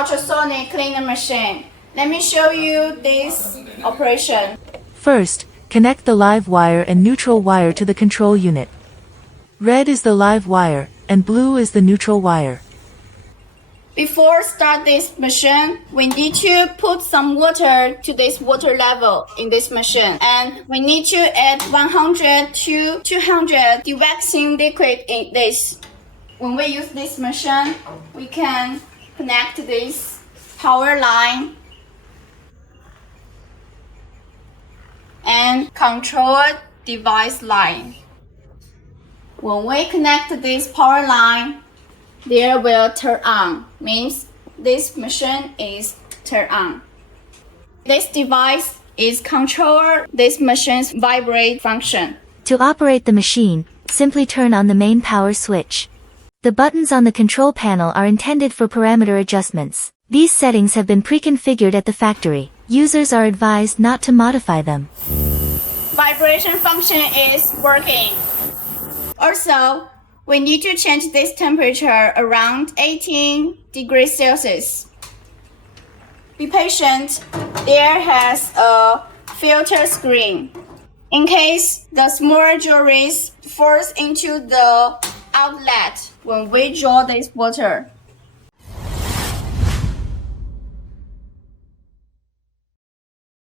Ultrasonic Cleaning Machine. Let me show you this operation. First, connect the live wire and neutral wire to the control unit. Red is the live wire, and blue is the neutral wire. Before start this machine, we need to put some water to this water level in this machine, and we need to add 100 to 200 dewaxing liquid in this. When we use this machine, we can connect this power line and control device line. When we connect this power line, there will turn on, means this machine is turned on. This device is control this machine's vibrate function. To operate the machine, simply turn on the main power switch. The buttons on the control panel are intended for parameter adjustments. These settings have been pre-configured at the factory. Users are advised not to modify them. Vibration function is working. Also, we need to change this temperature around 18 degrees Celsius. Be patient, there has a filter screen. In case the small jewelry falls into the outlet when we draw this water,